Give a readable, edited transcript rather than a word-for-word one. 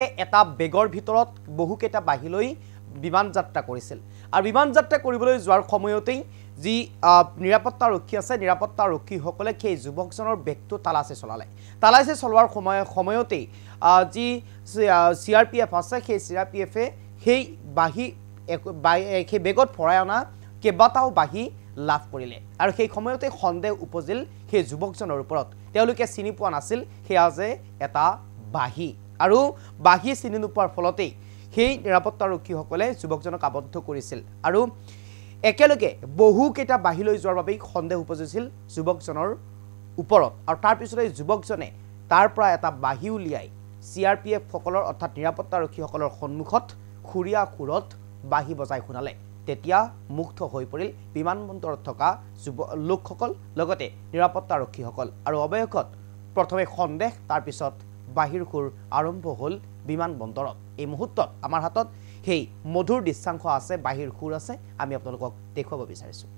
এটা বেগৰ ভিতৰত বহুকেইটা বাহিলৈ বিমান যাত্ৰা কৰিছিল আৰু বিমান যাত্ৰা কৰিবলৈ যোৱাৰ সময়তেই যি নিৰাপত্তাৰক্ষী আছে নিৰাপত্তাৰক্ষীসকলে সেই যুৱকজনৰ বেগটো তালাচি চলোৱাৰ সময়তেই যি CRPF আছে সেই CRPFে সেই বেগত ভৰাই অনা কেইবাটাও বাহি লাভ কৰিলে আৰু সেই সময়তে সন্দেহ উপজিল সেই যুৱকজনৰ ওপৰত তেওঁলোকে চিনি পোৱা নাছিল সেয়া যে এটা বাহি আৰু বাহি চিনি নোপোৱাৰ ফলতেই সেই নিৰাপত্তাৰক্ষীসকলে যুৱকজনক আবদ্ধ কৰিছিল আৰু একেলগে বহুকেইটা বাহিলৈ যোৱাৰ বাবে সন্দেহ উপজিছিল যুৱকজনৰ ওপৰত আৰু তাৰ পিছতে যুৱকজনে তাৰ পৰা এটা বাহি উলিয়াই CRPF সকলৰ অৰ্থাৎ নিৰাপত্তাৰক্ষীসকলৰ সন্মুখত খুৰিয়া খুৰত বাহি বজাই শুনালে তেতিয়া মুক্ত হৈ পৰিল বিমানবন্দৰত থকা লোকসকল লগতে নিৰাপত্তাৰক্ষীসকল আৰু অৱশেষত প্ৰথমে সন্দেহ তাৰ পিছত বাহিৰ খুৰ আৰম্ভ হ'ল বিমানবন্দৰত এই মুহূৰ্তত আমাৰ হাতত সেই মধুৰ দৃশ্যাংশ আছে বাহিৰ খুৰ আছে আমি আপোনালোকক দেখুৱাব বিচাৰিছোঁ